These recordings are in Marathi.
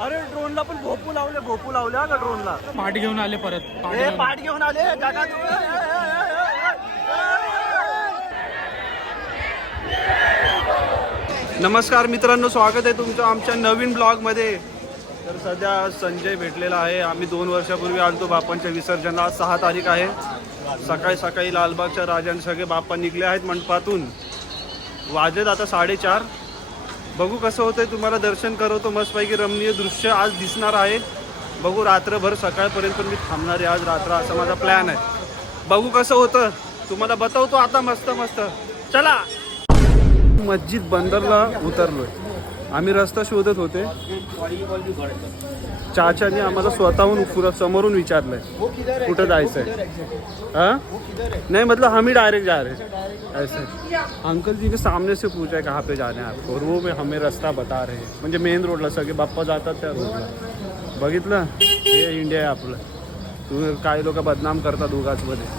अरे ड्रोनला पण भोपू लावले हा का ड्रोनला. पाठ घेऊन आले परत. पाठ घेऊन आले काका. नमस्कार मित्रांनो, स्वागत आहे तुमचं आमच्या नवीन ब्लॉगमध्ये. तर सध्या संजय भेटलेला आहे. आम्ही 2 वर्षापूर्वी आलतो बापांच्या विसर्जनाला. आज 6 तारीख आहे. सकाळी सकाळी लालबागच्या राजांनी सगळे बाप्पा निघले आहेत मंडपातून. वाजत आता 4:30. बघू कसं होतंय, तुम्हाला दर्शन करवतो. मस्तपैकी रमणीय दृश्य आज दिसणार आहे. बघू रात्रभर सकाळपर्यंत पण मी थांबणार आहे आज रात्र, असा माझा प्लॅन आहे. बघू कसं होतं तुम्हाला बतावतो आता. मस्त मस्त चला. मस्जिद बंदरला उतरलोय आम्ही. रस्ता शोधत होते. चाचाने आम्हाला स्वतःहून समोरून विचारलंय कुठं जायचंय. हाँ नहीं मतलब हम ही डायरेक्ट जा रहे हैं ऐसे. अंकल जी के सामने से पूछा है कहाँ पे जाना है आपको, और वो हमें रास्ता बता रहे हैं. म्हणजे मेन रोडला सगळे बाप्पा जातात त्या रोडला. बघितलं, हे इंडिया आहे आपलं. तुम्ही काही लोक बदनाम करतात उगाच मध्ये.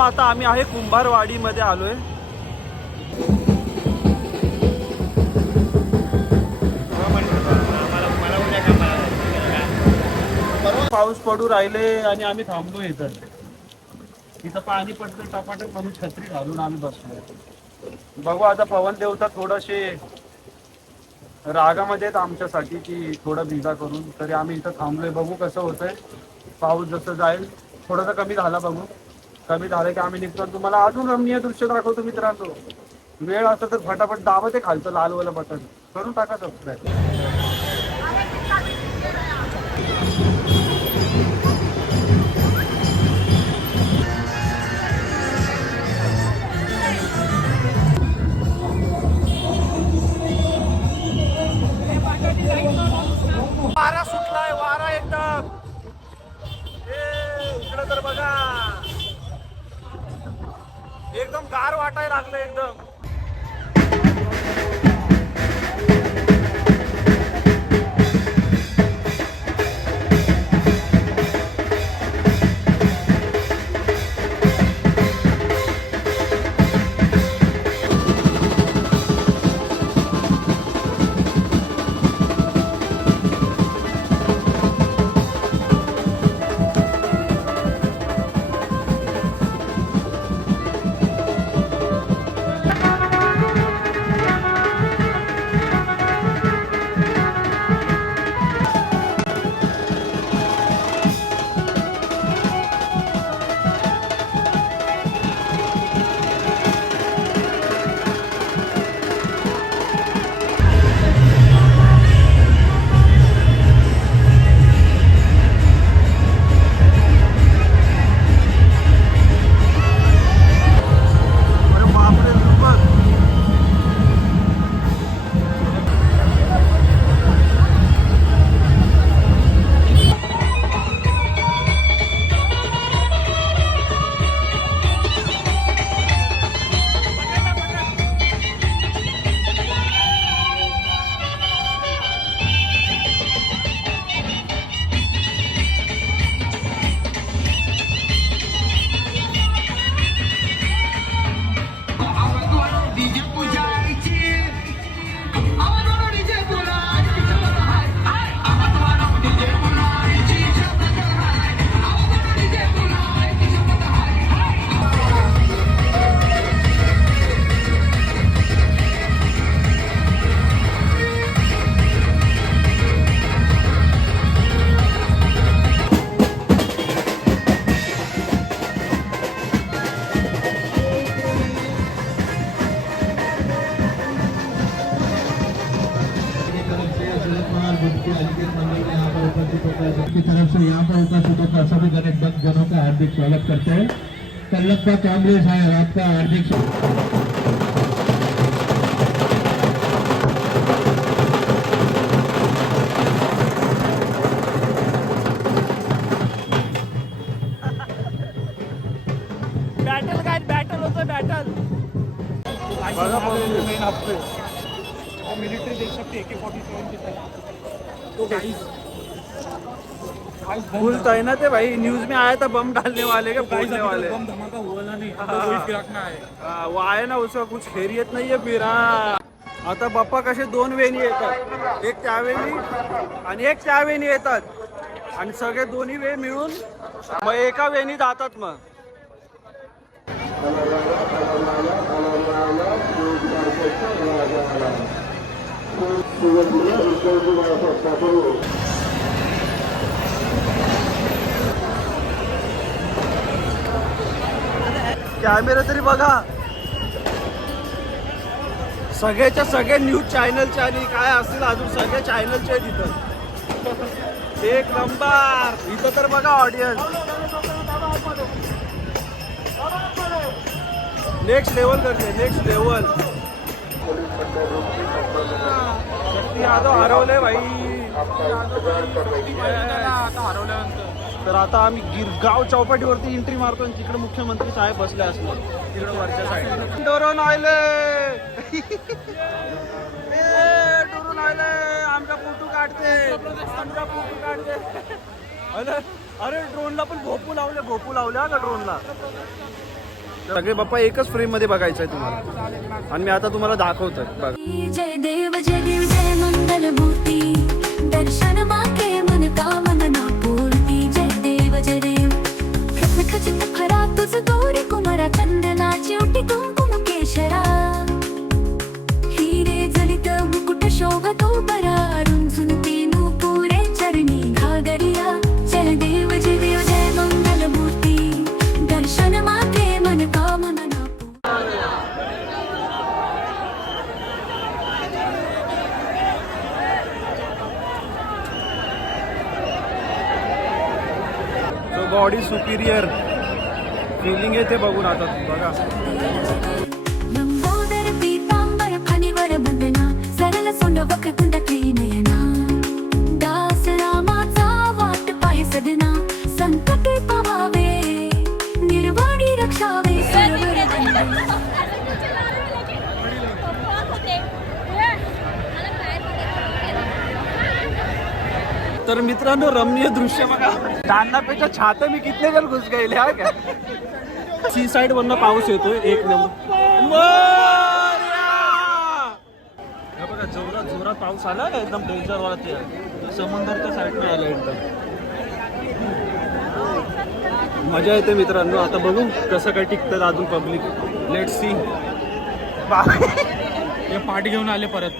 आता आम्ही आहे कुंभारवाडीमध्ये आलोय. पाऊस पडू राहिले आणि आम्ही थांबलो इथं. इथं पाणी पडतं टपाटप म्हणून छत्री घालून आम्ही बसलो. बघू आता पवन देवता थोडेसे रागामध्ये आहेत आमच्यासाठी की थोडं भिजा करून. तरी आम्ही इथं थांबलोय. बघू कसं होतंय. पाऊस जसं जाईल थोडासा कमी झाला. बघू कमी झालं की आम्ही निघतो. तुम्हाला अजून रमणीय दृश्य दाखवतो मित्रांनो. वेळ असं तर फटाफट दाबत आहे खालचं लालवालं बटन करून टाका सबस्क्राईब. वारा सुटलाय, वारा एकदम. इकडं तर बघा एकदम गार वाटायला लागलं एकदम. तरफ से यहाँ पर उपस्थित होकर सभी गणेश भक्त जनों का हार्दिक स्वागत करते हैं। कल्लप्पा कांग्रेस है आपका हार्दिक बॅटल काय बॅटल होतं बॅटल मिलिट्री देख सकते फुल तैनात है भाई। न्यूज में आया था बम डालने वाले के फोड़ने वाले। बम धमाका हुआ ना नहीं वही फिरकना है। वो आए ना उसका कुछ खैरियत नाही आहे फिर। आता बाप्पा कसे दोन वेणी येतात, एक त्यावेळी आणि एक त्यावेळी येतात आणि सगळे दोन्ही वे मिळून मग एका वेणी जातात मग। कॅमेरा तरी बघा, सगळ्याच्या सगळे न्यूज चॅनलचे आणि काय असतील अजून सगळे चॅनलचे आहेत इथं। एक नंबर इथं तर बघा ऑडियन्स नेक्स्ट लेवल करते, नेक्स्ट लेवल। शक्ती यादव हरवले भाई। तर आता आम्ही गिरगाव चौपाटीवरती एंट्री मारतो आणि तिकडे मुख्यमंत्री साहेब बसले असणार तिकडे वरच्या साईड। डोरून आले डोरून आले, आमचा फोटो काढते, आमचा फोटो काढते। अरे ड्रोनला पण भोपू लावले का ड्रोनला। सगळे बाप्पा एकच फ्रेम मध्ये बघायचं आहे तुम्हाला आणि मी आता तुम्हाला दाखवतोय बघा। जय देव जय मंगल मूर्ती दर्शन मागे मन कामना पूर्ती। जय देव खचित खरा तुझ गौरी कुमारा चंदनाची उटी कुंकुम केशरा हिरे जलित मुकुट शोभतो बरा रुंझुनती नूपुरे चरणी घागरिया। जय देव जय मंगल मूर्ती दर्शन मागे मन कामना बॉडी सुपिरियर फिलिंग येते बघून आता बघा। लंबोदर पीतांबर फणीवर बंदना सरळ सोंड वक्रतुंडकी नयना दास रामाचा वाट पाय सदना संकटे पावावे निर्वाणी रक्षावे सर्वर वंदना। तर मित्रांनो रमणीय दृश्य बघा, दांडापेक्षा छात मी कितने जण घुस गेले हा क्या। सी साइड वरनं पाऊस येतोय एक नंबर। हे बघा जोरात पाऊस आला का एकदम डेंजर वाला ते समुद्राच्या साईडने आला एकदम मजा येते मित्रांनो। आता बघू कसं काय टिकतं अजून पब्लिक। Let see. हे पाठ घेऊन आले परत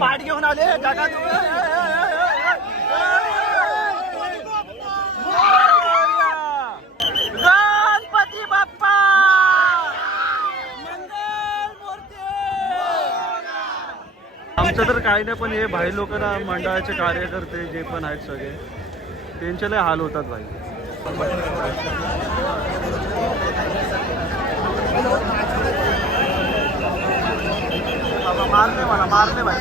पाठ घेऊन आले काका गणपती बाप्पा मंगल मूर्ती। आमचं तर काही नाही पण हे भाई लोक ना मंडळाचे कार्यकर्ते जे पण आहेत सगळे त्यांचे लय हाल होतात भाई। मारले भाई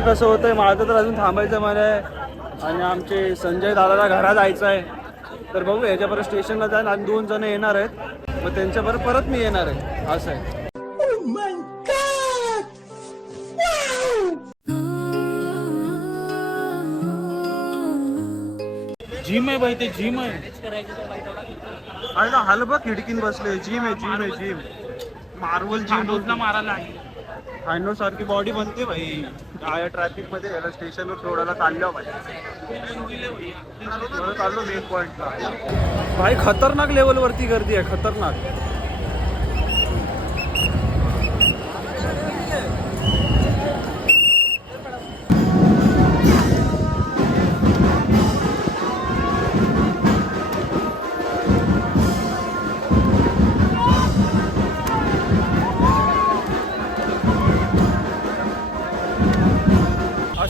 कसं होतंय माझं तर अजून थांबायचं मला आणि आमचे संजय दादाला घरा जायचं आहे। तर बघू याच्याबरोबर स्टेशनला जाईल आणि 2 जण येणार आहेत मग त्यांच्याबरोबर परत मी येणार आहे असं आहे। जिम आहे भाई, ते जिम आहे। अरे ना हलबा खिडकीन बसले, जिम आहे जिम मार्वल जिम रोजला मारायला आहे। फायनो सारखी बॉडी बनते भाई। या ट्रॅफिक मध्ये याला स्टेशनवर सोडायला चाललो भाई। चाललो मेन पॉइंटला भाई। खतरनाक लेवल वरती गर्दी आहे, खतरनाक।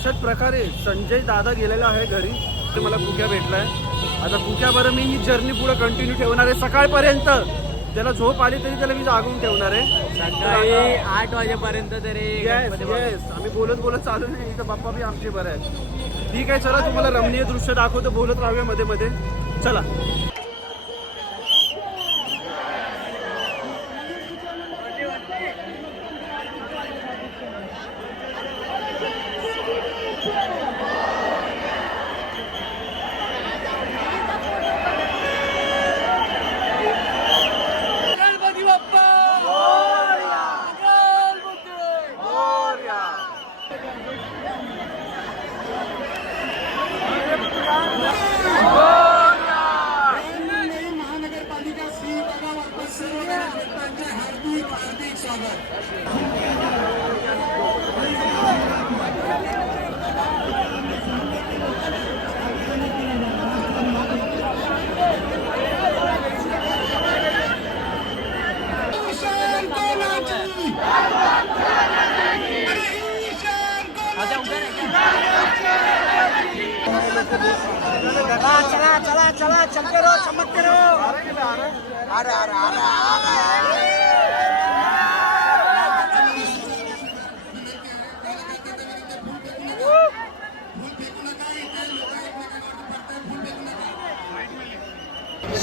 अशाच प्रकारे संजय दादा गेलेला आहे घरी. ते मला कुक्या भेटलाय. आता कुक्या बरं मी ही जर्नी पुढे कंटिन्यू ठेवणार आहे सकाळपर्यंत. त्याला झोप आली तरी त्याला मी जागून ठेवणार आहे सकाळी 8 वाजेपर्यंत तरी. येस आम्ही बोलत बोलत चालू नाही. इथं बाप्पा बी आमचे बरं आहे. ठीक आहे चला तुम्हाला रमणीय दृश्य दाखवतो. बोलत राहूया मध्ये मध्ये. चला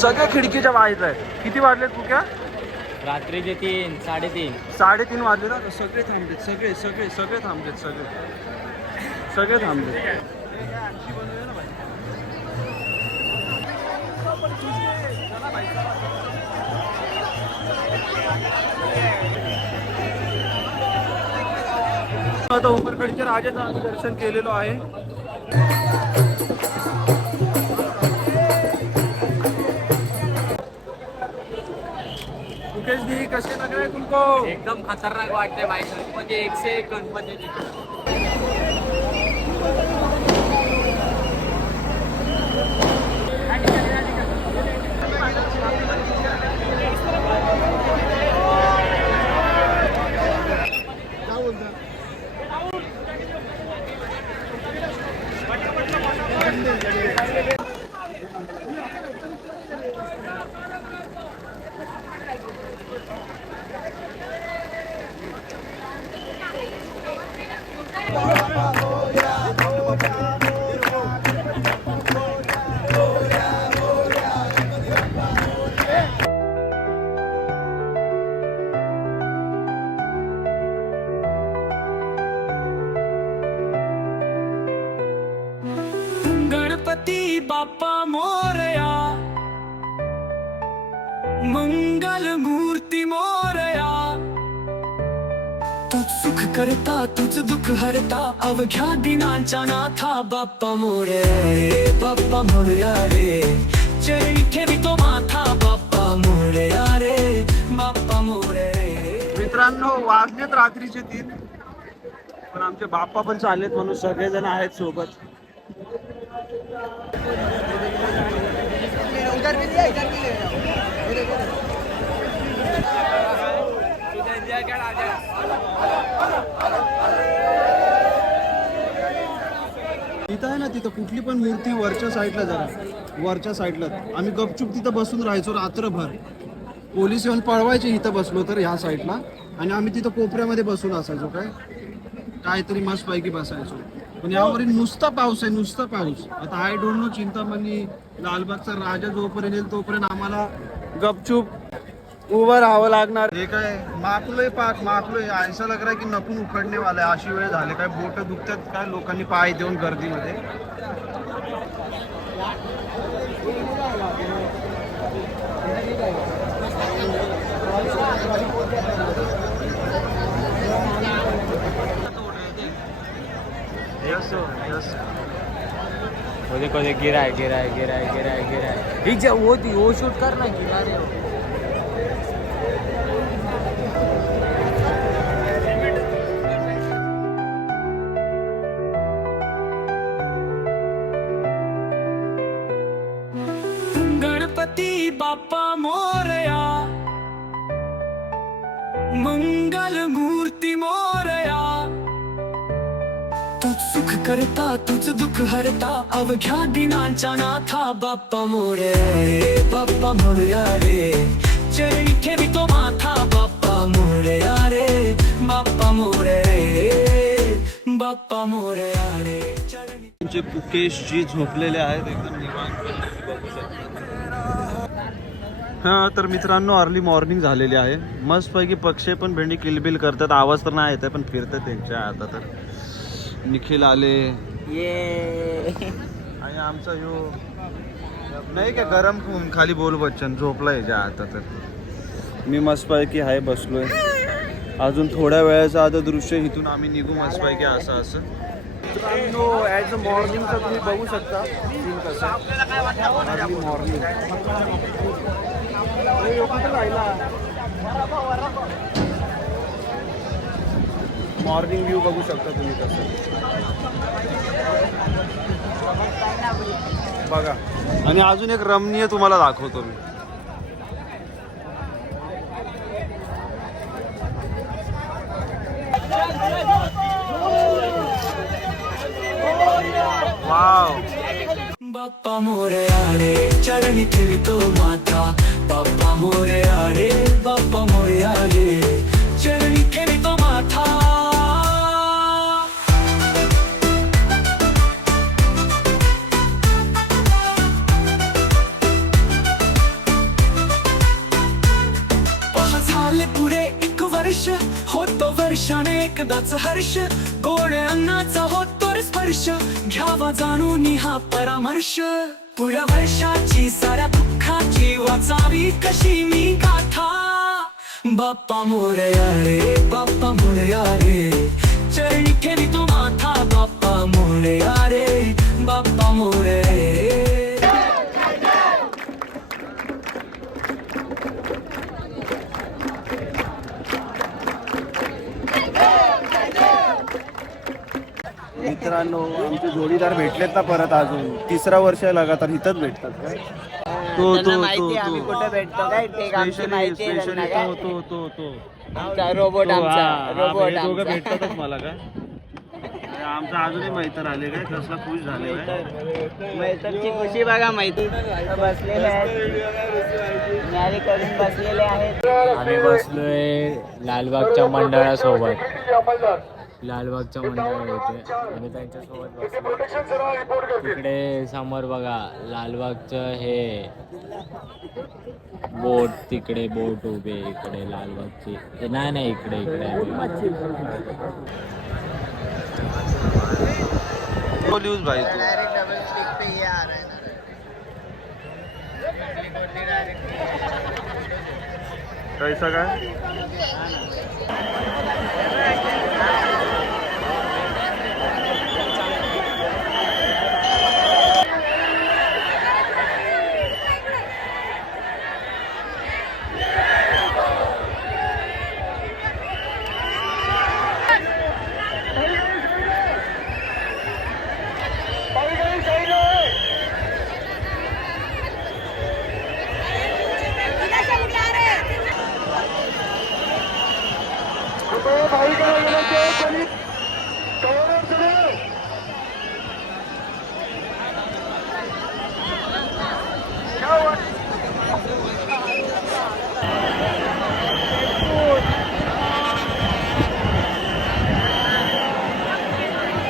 सगळे खिडकीच्या बाहेर आहे. किती वाजलेत कुक्या? रात्रीचे 3, 3:30. 3:30 वाजले ना. सगळे थांबलेत. सगळे सगळे सगळे थांबलेत. सगळे सगळे थांबलेत. आता उमरकडच्या राजाचं आम्ही दर्शन केलेलो आहे. मुकेश दी कसे लग रहे तुमको? एकदम खतरनाक वाटते भाई. गणपती 101 गणपती. गणपती बाप्पा मोरया, मंगल मूर्ती मोरया. तूच सुख करता, तूच दुःख हरता, अवघ्या दिनांच्या नाथा बाप्पा मोरया रे, बाप्पा मोरया रे. चरणी ठेवितो माथा बाप्पा मोरया रे, बाप्पा मोरया रे. मित्रांनो वाजलेत रात्रीचे 3 पण आमचे बाप्पा पण चाललेत म्हणून सगळेजण आहेत सोबत. इथं आहे ना तिथं कुठली पण मूर्ती वरच्या साईडला जरा वरच्या साईडला आम्ही गपचूप तिथं बसून राहायचो रात्रभर. पोलीस येऊन पळवायचे इथं बसलो तर ह्या साईडला आणि आम्ही तिथं कोपऱ्यामध्ये बसून असायचो. काहीतरी मस्त पैकी बसायचो. पण यावरील नुसता पाऊस आहे. नुसता पाऊस. आता आय डोंट नो चिंतामणी लालबागचा राजा जोपर्यंत येईल तोपर्यंत आम्हाला गपचूप उभं राहावं लागणार. हे काय माकलोय पाक माकलोय ऐसा लग रहा है की नकून उखडणे वाला आहे. अशी वेळ झाली. काय बोट दुखतात काय लोकांनी पाय देऊन गर्दीमध्ये. वो देखो गिरा है. एक जा वो शूट करना गिरा रे. गणपती बाप्पा मोरया, मंगल मूर्ती मोरया. तूच सुख करता तुझ दुःख हरता अवघ्या दिनांचा नाथा बाप्पा मोरया रे चरणी ठेवितो माथा बाप्पा मोरया रे बाप्पा मोरया रे बाप्पा मोरया रे चरणी तुमचे मुकेश जी झोपलेले आहेत एकदम निवांत बघू शकता. हां तर मित्रांनो अर्ली मॉर्निंग झालेली आहे. मस्तपैकी पक्षी पण भेंडी किलबिल करतात. आवाज तर नाही येत आहे पण फिरतात त्यांच्या. आता तर निखिल आले ये आणि आमचा ह्यो नाही का गरम खून खाली बोल बच्चन झोपलाय ज्या. आता तर मी मस्तपैकी आहे बसलोय. अजून थोड्या वेळाचं आता दृश्य इथून आम्ही निघू मस्तपैकी असं असं. मित्रांनो ॲज अ मॉर्निंगचं तुम्ही बघू शकता सीन कसं अर्ली मॉर्निंग. मॉर्निंग व्ह्यू बघू शकता तुम्ही कसं बघा. आणि अजून एक रमणीय तुम्हाला दाखवतो मी. वाव बाप्पा मोरया रे चरणी ठेवितो माथा बाप्पा मोरया रे बाप्पा मोरया रे चरणी ठेवितो माथा. झाले पुढे एक वर्ष होतो वर्षाने एकदाच हर्ष गोड अन्नाचा होतो स्पर्श घ्यावा जाणून हा परामर्श. पुढ्या वर्षाची साऱ्या दुःखाची वाचावी कशी मी गाथा बाप्पा मोरया रे बाप्पा मोरया रे चरणी ठेवितो माथा बाप्पा मोरया रे बाप्पा मोरया रे. मित्रांनो आमचे जोडीदार भेटलेत ना परत अजून तिसरा वर्ष लगातार इथंच भेटतात काय. तो आम्ही कुठे भेटतो काय ते आमची माहिती आहे त्यांना काय. तो आमचा रोबोट दोघं भेटतातच मला काय. आमचा अजूनही मैत्र आले काय कसला खुश झाले काय. मैत्रची खुशी बघा माहिती बसलेले आहेत न्यारी करून बसलेले आहेत. आम्ही बसलोय लालबागच्या मंडळासोबत. लालबागचं मंडळ येते आणि त्यांच्यासोबत बसलो. तिकडे समोर बघा लालबागचं हे बोट तिकडे बोट उभे इकडे लालबागची नाही इकडे न्यूज भाई तू कैसा काय.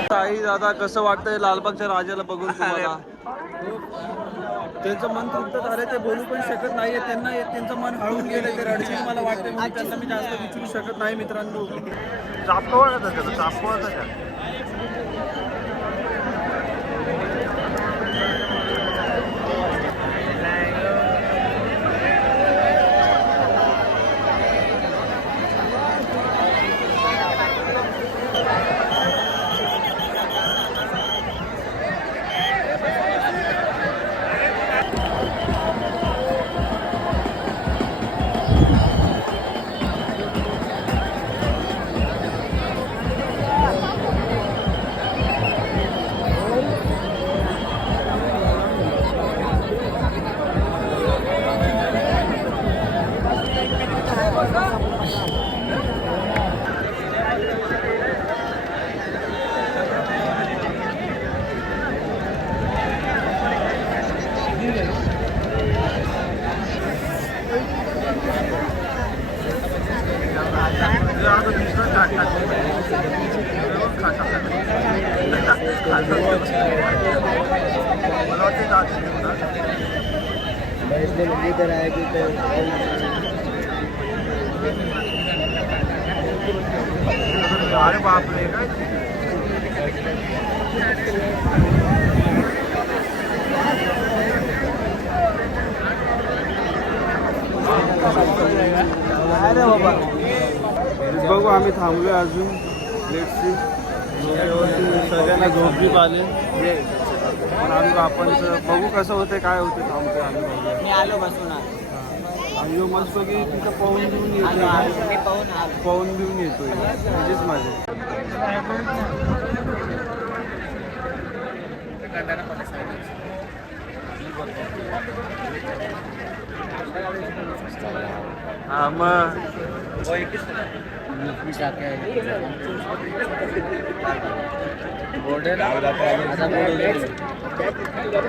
ताई दादा कसं वाटतंय लालबागच्या राजाला बघून तुम्हाला. त्यांचं मन तृप्त झालं ते बोलू पण शकत नाहीये. त्यांना त्यांचं मन हळून गेलं ते रडतील मला वाटतं म्हणून त्यांना मी जास्त विचारू शकत नाही. मित्रांनो चापकवायचं त्याचं चापकवायचं काय. अरे बापरे काय बघू आम्ही थांबलोय अजून सगळ्यांना झोपी आले पण आम्ही बापांचं बघू कसं होतं काय होतं थांबतो आम्ही बघूया. मी आलो बसून आम्ही मस्त की तिथं पाहून घेऊन येतो पाहून घेऊन येतोय म्हणजेच माझे हा मग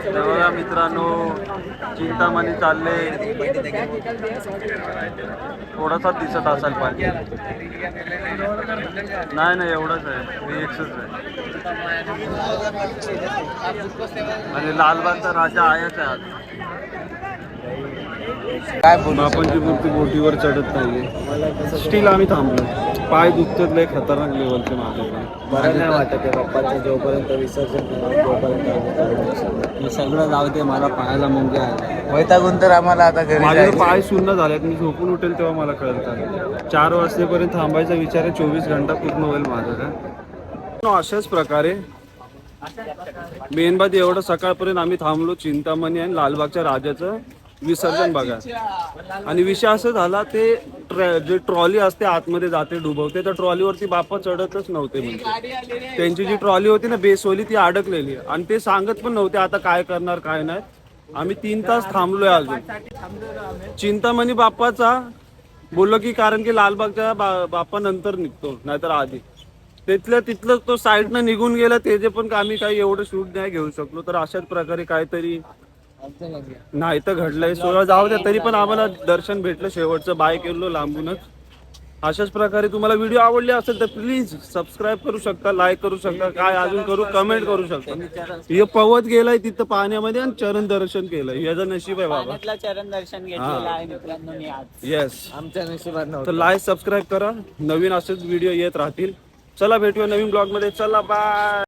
बघा मित्रांनो चिंतामणी चालले थोडासा दिसत असाल पाहिजे नाही एवढंच आहे VXच आहे आणि लालबागचा राजा आहेच आहे आज काय बोलू बापांची मूर्ती बोटीवर चढत नाहीये स्टील आम्ही थांबलो पाय दुखतात लय खतरनाक लेवलचे माझे बरं नाही वाटत आहे पप्पाचं जोपर्यंत विसर्जन मी सगळं जाऊ दे मला पाहायला मुंगे आले वैतागून तर आम्हाला आता घरी माझे पाय शून्य झालेत मी झोपून उठेल तेव्हा मला कळतं 4 वाजतेपर्यंत थांबायचा विचार आहे 24 घंटा पूर्ण होईल माझा का अशाच प्रकारे मेन बात एवढं सकाळपर्यंत आम्ही थांबलो चिंतामणी आणि लालबागच्या राजाचं विसर्जन बघा आणि विषय असं झाला ते जे ट्रॉली असते आतमध्ये जाते डुबवते त्या ट्रॉलीवरती बाप्पा चढतच नव्हते म्हणजे त्यांची जी ट्रॉली होती ना बेसवली ती अडकलेली आणि ते सांगत पण नव्हते आता काय करणार काय नाही आम्ही 3 तास थांबलोय अजून चिंतामणी बाप्पाचा बोललो की कारण की लालबागच्या बाप्पा नंतर निघतो नाहीतर आधी तिथलं तो साईडनं निघून गेला त्याचे पण आम्ही काही एवढं शूट नाही घेऊ शकलो तर अशाच प्रकारे काहीतरी नाही तर घडलंय सोळा जाऊ द्या तरी पण आम्हाला दर्शन भेटलं शेवटचं बाय केलो लांबूनच अशाच प्रकारे तुम्हाला व्हिडिओ आवडले असेल तर प्लीज सबस्क्राईब करू शकता लाईक करू शकता काय अजून करू कमेंट करू शकता हे पवत गेलाय तिथं पाण्यामध्ये आणि चरण दर्शन केलंय याचं नशीब आहे बाबा चरण दर्शन घेतलेलं आहे मित्रांनो मी आज येस आमच्या नशिबात तर नव्हतं लाईक सबस्क्राईब करा नवीन असेच व्हिडिओ येत राहतील चला भेटूया नवीन ब्लॉग मध्ये चला बाय